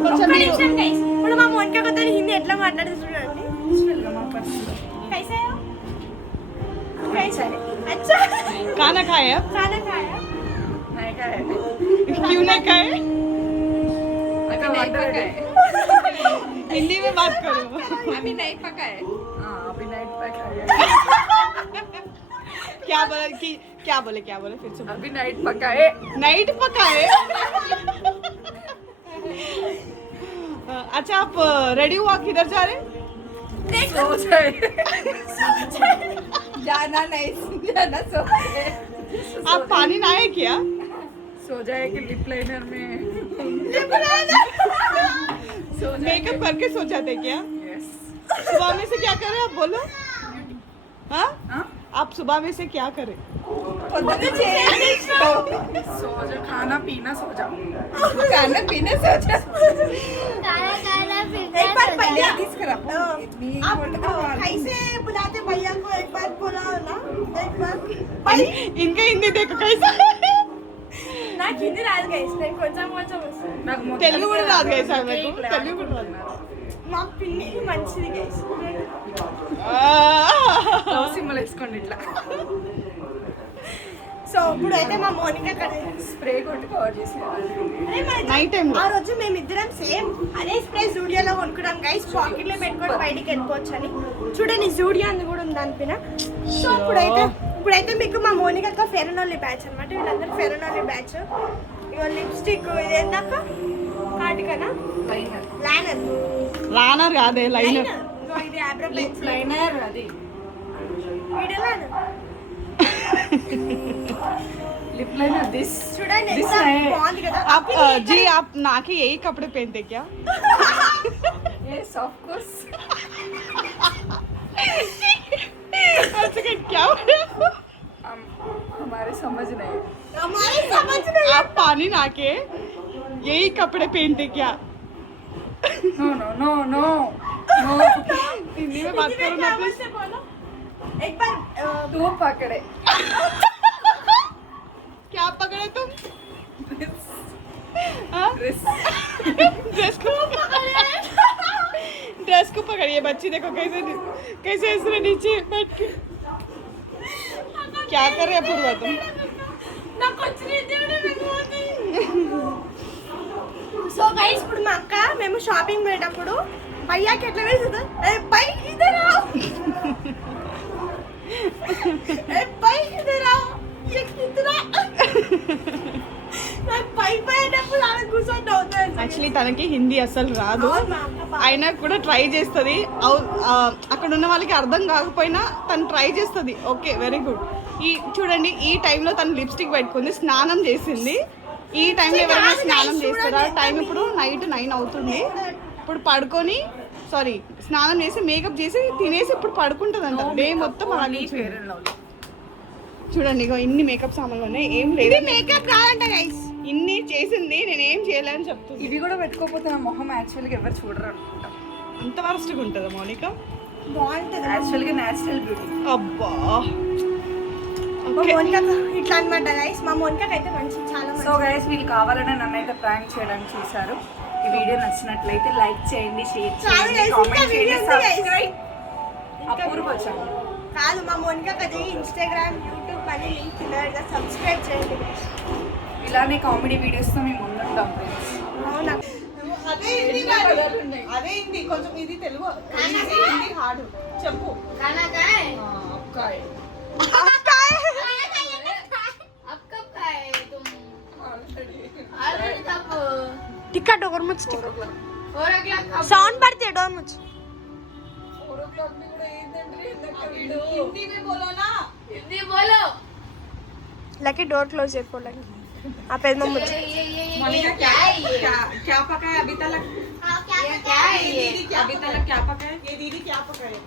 ఇప్పుడు మా మోనికా కొత్త హిందీ ఎట్లా మాట్లాడుతుంది చూడండి. अच्छा खाना खाया खाना खाया नहीं खाया क्यों नहीं खाए अभी नहीं पकाए हिंदी में बात करो अभी नहीं पकाए हाँ अभी नहीं पकाए क्या बोले कि क्या बोले फिर से अभी नाइट पकाए नाइट पकाए अच्छा आप रेडी हुआ किधर जा रहे सो जाए जाना नहीं जाना सो जाए आप पानी नहाए क्या सो जाए कि लिप लाइनर में मेकअप करके सो जाते क्या यस सुबह में से क्या करे आप बोलो हाँ हाँ आप सुबह में से क्या करे सो जा खाना पीना सो जाओ खाना पीना सो जाओ एक बार भैया आप कैसे बुलाते भैया को एक बार बुलाओ ना एक बार भाई इनका हिंदी देखो कैसा నాకు హిందీ రాదు గైస్ నేను కొంచెం వస్తుంది నాకు తెలుగు కూడా రాదు గైస్ ఆమెకు తెలుగు కూడా రాదు మా పిన్నికి మంచిది గైస్ సిమ్మలు వేసుకోండి ఇట్లా సో ఇప్పుడు అయితే మా మోనికా అక్కడ స్ప్రే కొట్టి కవర్ చేసేయాలి నైట్ టైం ఆ రోజు మేమిద్దరం సేమ్ అదే స్ప్రే జూడియోలో కొనుక్కున్నాం గైస్ పాకెట్లో పెట్టుకొని బయటికి వెళ్ళిపోవచ్చు అని చూడండి జూడియో అని కూడా ఉంది దానిపైన సో ఇప్పుడైతే మీకు మా మోనికా ఫెరనోలి బ్యాచ్ అనమాట వీళ్ళందరూ ఫెరనోలి బ్యాచ్ ఇక లిప్స్టిక్ ఇది ఏందాక కాటికనా లైనర్ లానర్ కాదే లైనర్ ఇది ఐబ్రో పెన్సిల్ లైనర్ అది వీడియోలో लिप लाइनर दिस చూడండి This ఎంత है। బాగుంది కదా आप जी आप नाके यही कपड़े पहनते क्या यस ऑफ कोर्स अच्छा क्या हमारे समझ नहीं हमारे समझ नहीं आप पानी नाके यही कपड़े पहनते क्या no no no no no Hindi में बात करो ना प्लीज से बोलो एक बार तू पकड़े क्या पकड़े तुम हाँ? ड्रेस को पकड़िए बच्ची देखो कैसे इसने नीचे बैठ के क्या कर रहे हैं पूर्वा तुम ना कुछ नहीं देने में సో గైస్ ఇప్పుడు మా అక్క మేము షాపింగ్ పోయేటప్పుడు భయ్యాకి ఎట్లా వేస్తుంది ఏ బై ఇదర్ आओ ఏ బై ఇదర్ आओ ये कितना నాకు పై పోయేటప్పుడు అలా కూర్చొని అవుతుంది యాక్చువల్లీ తనకి హిందీ అసలు రాదు అయినా కూడా ట్రై చేస్తుంది అక్కడ ఉన్న వాళ్ళకి అర్థం కాకపోయినా తను ట్రై చేస్తుంది ఓకే వెరీ గుడ్ ఈ చూడండి ఈ టైంలో తను లిప్స్టిక్ పెట్టుకుంది స్నానం చేసింది ఈ టైంలో ఎవరైనా స్నానం చేస్తారా టైం ఇప్పుడు నైట్ 9 అవుతుంది ఇప్పుడు పడుకొని సారీ స్నానం చేసి మేకప్ చేసి తినేసి ఇప్పుడు పడుకుంటుందంట డే మొత్తం అలాగే చూడండి ఇగో ఇన్ని మేకప్ సామాన్లు ఉన్నాయి ఏం లేదు మేకప్ కాదంట గైస్ ఇన్ని చేసింది నేను ఏం చేయలేని చెప్తుంది ఇవి కూడా పెట్టుకోకపోతే నా మొహం యాక్చువల్గా ఎవరు చూడరు అనుకుంటా అంత వరస్ట్గా ఉంటుందా మౌనిక బాగుంటుంది యాక్చువల్గా న్యాచురల్ బ్యూటీ అబ్బా మా మోనికా ఇట్లా అన్నమాట గైస్ మా మోనికాకి అయితే మంచి చాలా సో గైస్ వీళ్ళు కావాలనే నన్ను అయితే ప్రాంక్ చేయడానికి చూసారు ఈ వీడియో నచ్చినట్లయితే లైక్ చేయండి షేర్ చాలు చేయండి guys, కామెంట్ ఇంకా చేయండి videos guys. సబ్స్క్రైబ్ అపూర్వ వచ్చాము కాదు మా మోనికాకి అది ఇన్స్టాగ్రామ్ యూట్యూబ్ అని లింక్ కింద సబ్స్క్రైబ్ చేయండి guys. ఇలానే కామెడీ వీడియోస్తో మేము ముందుంటాం ఫ్రెండ్స్ అవునా అదే హిందీ కాదు. అదే హిందీ కొంచెం ఇది తెలుగు హిందీ హార్డ్ చెప్పు टिक्का डोर मुझ टिक्का साउंड बढ़ती है डोर मुझ हिंदी में बोलो ना लकी डोर क्लोज है फॉर लकी आप एज मुझ मौनिका क्या पकाया अभी तक दीदी अभी तक क्या पकाया ये दीदी क्या पकाया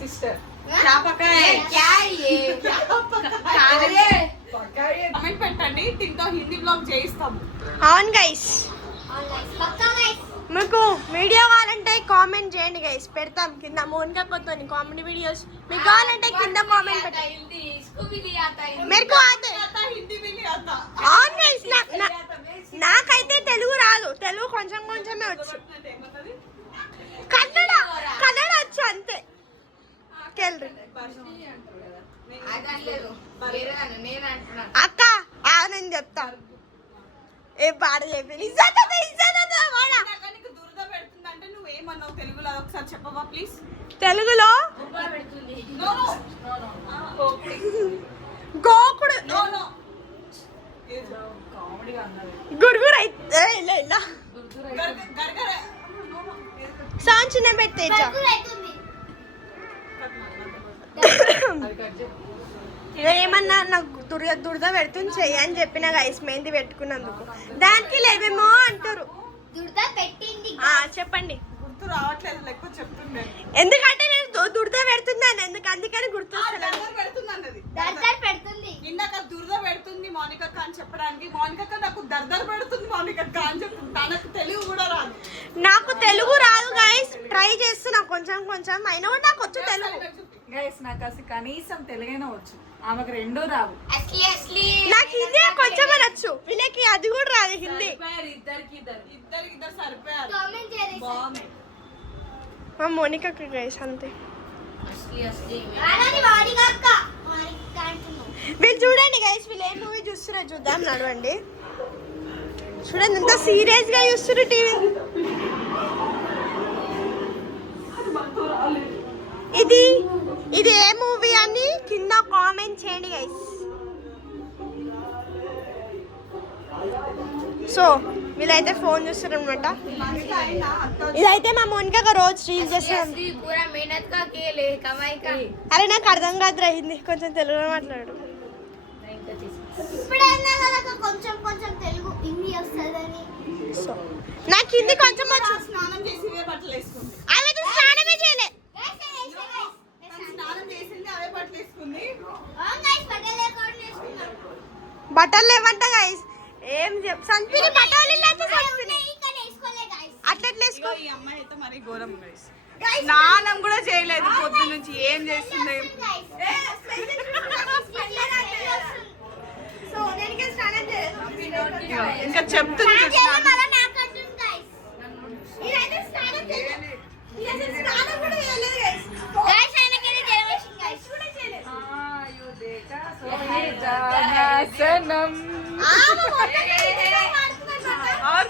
सिस्टर क्या पकाया కమెంట్ పెట్టండి దీంతో హిందీ బ్లాగ్ చేయిస్తాము అవును గైస్ మీకు వీడియో కావాలంటే కామెంట్ చేయండి గైస్ పెడతాం కింద మోనికా కొత్తని కామెడీ వీడియోస్ మీకు కావాలంటే కింద కామెంట్ పెట్టండి मेरे को आता है हिंदी भी नहीं आता అవును గైస్ నాకైతే తెలుగు రాదు తెలుగు కొంచెం కొంచెమే వచ్చు నేను చెప్తా ఏ పాట చెప్పి నీకు దురద పెడుతుందంటే నువ్వేమన్నావు తెలుగులో ఒకసారి చెప్పవా ప్లీజ్ తెలుగులో గోకుడు గురుగురు అయితే సాంగ్ చిన్న పెట్టే ఏమన్నా నాకు దురద పెడుతుంది చెయ్యి అని చెప్పిన గైస్ మెహందీ పెట్టుకున్నందుకు దానికి లేవేమో అంటారు చెప్పండి గుర్తు రావట్లేదు లేకపోతే చెప్తుండే ఎందుకంటే నేను దురద పెడుతున్నాను అందుకని గుర్తు పెడుతుంది ఇందాక దురద పెడుతుంది మౌనికక్క అని చెప్పడానికి మౌనికక్క నాకు దర్దర్ పెడుతుంది మౌనికక్క అని చెప్తుంది తనకు తెలుగు కూడా రాదు నాకు తెలుగు రాదు గైస్ ట్రై చేస్తున్నా కొంచెం కొంచెం అయినా కూడా నాకు వచ్చు తెలుగు గైస్ నాకు అసలు కనీసం తెలుగైనా వచ్చు ఆమెకు రెండూ రావు నాకు హిందీ కొంచెం వచ్చు వీళ్ళకి అది కూడా రాదు హిందీ ఇద్దరు సరిపోయారు బాగుంది మా మోనికకి గైస్ అంతే వీళ్ళు చూడండి గైస్ వీళ్ళు ఏ మూవీ చూస్తున్నా చూద్దాం నడవండి చూడండి ఎంత సీరియస్ గా చూస్తున్నారు టీవీ ఇది ఏ మూవీ అని కింద కామెంట్ చేయండి గైస్ సో వీళ్ళైతే ఫోన్ చూస్తారు అనమాట ఇదైతే మా మోనిక రోజు రీల్ చేస్తాం అరే నాకు అర్థం కాదు రహింది కొంచెం తెలుగులో మాట్లాడు సో నాకు హిందీ కొంచెం స్నానం చేసి ఇవే బట్టలు వేసుకుంది అవి స్నానమే చేయలే స్నానం చేసింది అవే బట్టలు వేసుకుంది బట్టలు లేవంట గైస్ ఏం చెప్ సంపిని బట్టలు లేకపోతే సంపిని అట్లా వేసుకో ఈ అమ్మాయి అయితే మరి ఘోరం guys. స్నానం కూడా చేయలేదు పొద్దు నుంచి ఏం చేస్తుంది సో నేను స్నానం చేయలేదు ఇంకా చెప్తుంది और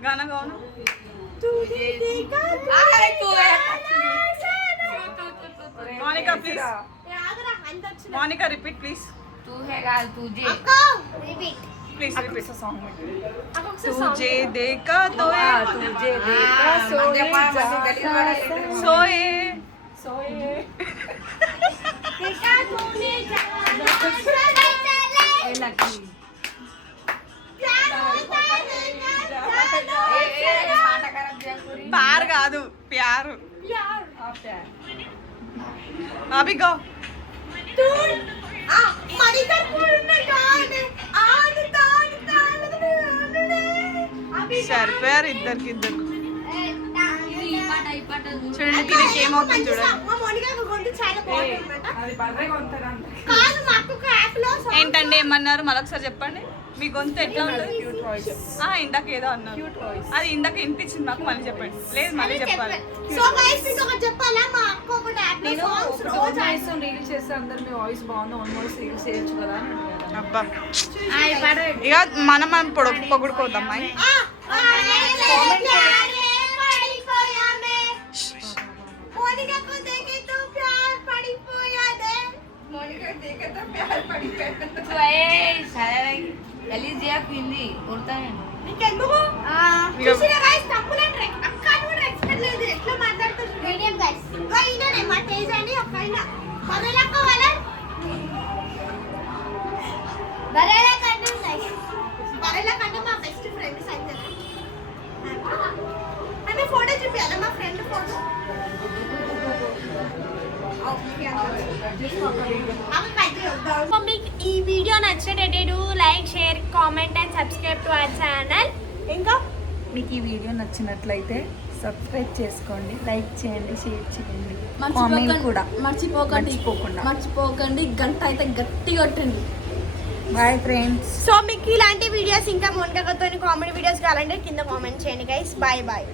गाना गाओ ना Monica please Monica repeat please तू है गाल तुझे प्लीज रिपीट सॉन्ग में तुझे देखा तो तुझे देखा सोए सोए लकी प्यार కాదు प्यार अभी गो సరిపోయారు ఇద్దరికి ఇద్దరు చూడండి దీనికి ఏమవుతుంది చూడండి అది బర్రెగా ఉంటారా ఏంటండి ఏమన్నారు మరొకసారి చెప్పండి మీ గొంతు ఎట్లా ఉంటుంది ఇందాక ఏదో అన్నారు అది ఇందాక వినిపించింది మాకు మళ్ళీ చెప్పండి లేదు మళ్ళీ చెప్పాలి సో గైస్ మీకు ఒకటి చెప్పాలా మా అక్క ఒకటి యాప్ లో సాంగ్స్ రోజు రీల్ చేస్తే అందరు మీ వాయిస్ బాగుంది ఓన్ వాయిస్ రీల్ చేయొచ్చు కదా అని అడిగారు. అబ్బా ఇక మనం పొగుడుకోద్దాం అమ్మాయి హిందీ నీకెందుకు చూసినా గైస్ తప్పులే అక్క కూడా ఎక్స్పెక్ట్ లేదు ఎట్లా మాట్లాడుతున్నారు మీడియం గైస్ ఇదనే మా టేజ్ అని ఒక ఆయన బరేలక్క వాళ్ళ బరేలక్క అంటే గైస్ బరేలక్క అంటే మా బెస్ట్ ఫ్రెండ్స్ అయితే ఆమె ఫోటో చూపియాలా మా ఫ్రెండ్ ఫోటో మీకు ఈ వీడియో నచ్చినట్టు like share comment and subscribe to our channel ఇంకా మీకు ఈ వీడియో నచ్చినట్లయితే సబ్స్క్రైబ్ చేసుకోండి లైక్ చేయండి షేర్ చేయండి కామెంట్ కూడా మర్చిపోకండి గంట అయితే గట్టి కొట్టండి బాయ్ ఫ్రెండ్స్ సో మీకు ఇలాంటి వీడియోస్ ఇంకా మోనికాతో కామెడీ వీడియోస్ కావాలంటే కింద కామెంట్ చేయండి గైస్ బాయ్ బాయ్